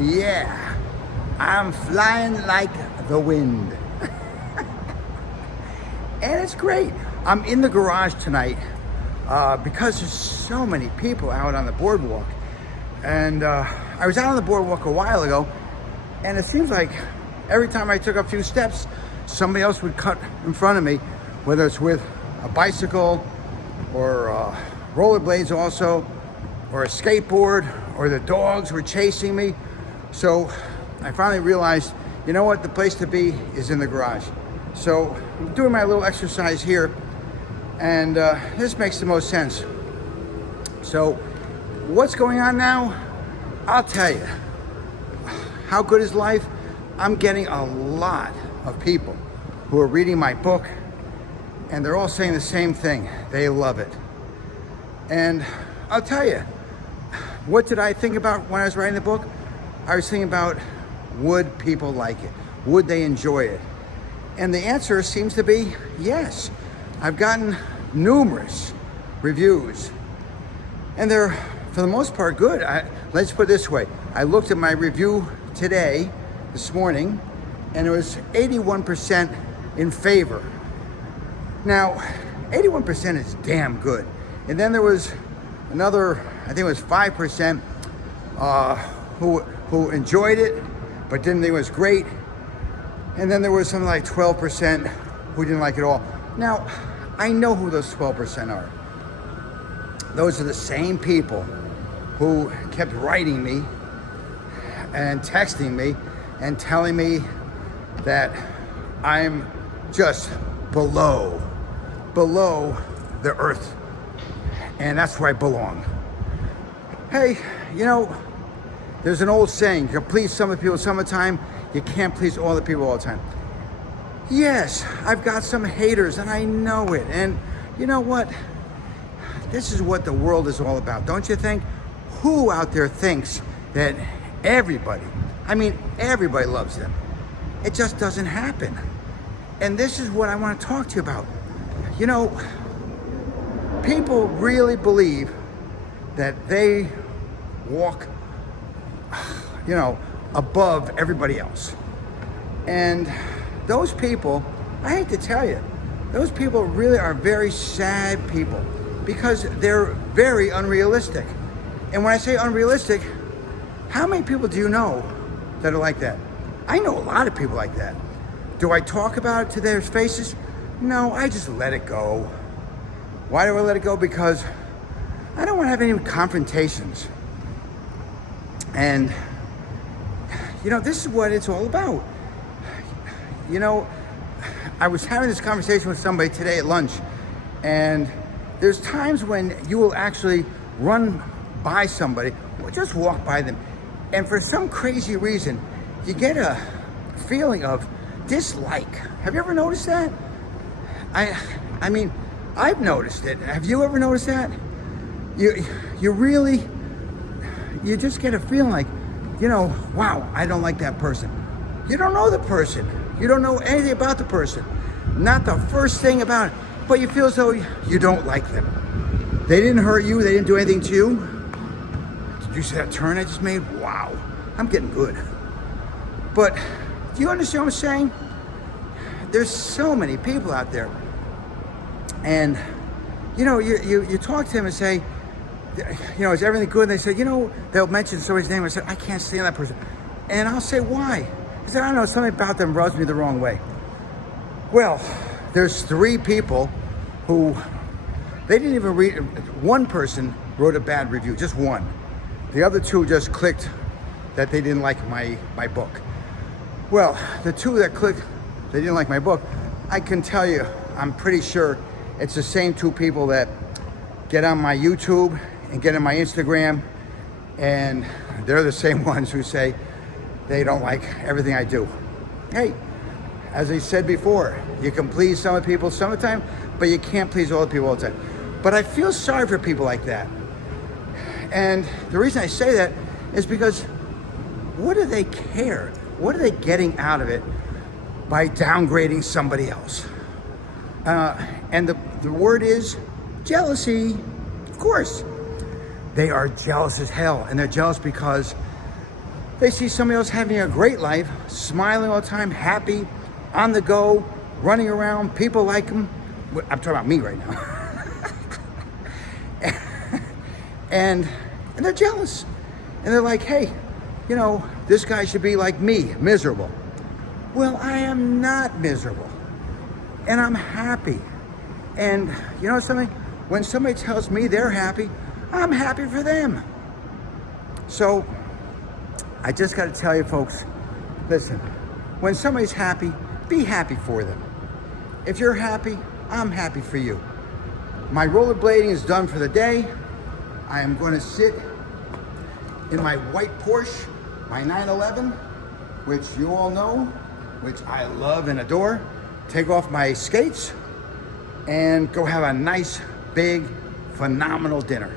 Yeah, I'm flying like the wind. And it's great. I'm in the garage tonight because there's so many people out on the boardwalk. And I was out on the boardwalk a while ago, and it seems like every time I took a few steps, somebody else would cut in front of me, whether it's with a bicycle or rollerblades also, or a skateboard, or the dogs were chasing me. So I finally realized, you know what, the place to be is in the garage. So I'm doing my little exercise here, and this makes the most sense. So what's going on now? I'll tell you. How good is life? I'm getting a lot of people who are reading my book, and they're all saying the same thing. They love it. And I'll tell you, what did I think about when I was writing the book? I was thinking about, would people like it? Would they enjoy it? And the answer seems to be yes. I've gotten numerous reviews, and they're, for the most part, good. Let's put it this way. I looked at my review today, this morning, and it was 81% in favor. Now, 81% is damn good. And then there was another, I think it was 5% who enjoyed it, but didn't think it was great. And then there was something like 12% who didn't like it all. Now, I know who those 12% are. Those are the same people who kept writing me and texting me and telling me that I'm just below the earth, and that's where I belong. Hey, you know, there's an old saying, you can please some people summertime, you can't please all the people all the time. Yes, I've got some haters, and I know it. And you know what? This is what the world is all about, don't you think? Who out there thinks that everybody loves them? It just doesn't happen. And this is what I want to talk to you about. You know, people really believe that they walk, you know, above everybody else. And those people, I hate to tell you, those people really are very sad people because they're very unrealistic. And when I say unrealistic, how many people do you know that are like that? I know a lot of people like that. Do I talk about it to their faces? No, I just let it go. Why do I let it go? Because I don't want to have any confrontations. And, you know, this is what it's all about. You know, I was having this conversation with somebody today at lunch, and there's times when you will actually run by somebody or just walk by them, and for some crazy reason, you get a feeling of dislike. Have you ever noticed that? I mean, I've noticed it. Have you ever noticed that? You really, you just get a feeling like, you know, wow, I don't like that person. You don't know the person. You don't know anything about the person. Not the first thing about it, but you feel as though you don't like them. They didn't hurt you. They didn't do anything to you. Did you see that turn I just made? Wow, I'm getting good. But do you understand what I'm saying? There's so many people out there. And, you know, you talk to them and say, you know, is everything good? And they say, you know, they'll mention somebody's name. I said, I can't stand that person. And I'll say, why? He said, I don't know, something about them rubs me the wrong way. Well, there's 3 people who, they didn't even read, one person wrote a bad review, just one. The other 2 just clicked that they didn't like my book. Well, the 2 that clicked, they didn't like my book, I can tell you, I'm pretty sure it's the same 2 people that get on my YouTube and get on my Instagram, and they're the same ones who say they don't like everything I do. Hey, as I said before, you can please some people summertime, but you can't please all the people all the time. But I feel sorry for people like that. And the reason I say that is because what do they care? What are they getting out of it by downgrading somebody else? And the word is jealousy. Of course, they are jealous as hell, and they're jealous because They see somebody else having a great life, smiling all the time, happy, on the go, running around, people like them. I'm talking about me right now. and they're jealous. And they're like, hey, you know, this guy should be like me, miserable. Well, I am not miserable. And I'm happy. And you know something? When somebody tells me they're happy, I'm happy for them. So I just got to tell you folks, listen, when somebody's happy, be happy for them. If you're happy, I'm happy for you. My rollerblading is done for the day. I am going to sit in my white Porsche, my 911, which you all know, which I love and adore, take off my skates, and go have a nice, big, phenomenal dinner.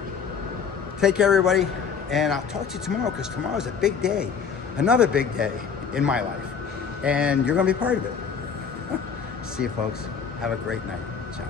Take care, everybody, and I'll talk to you tomorrow, because tomorrow's a big day, another big day in my life, and you're going to be part of it. See you, folks. Have a great night. Ciao.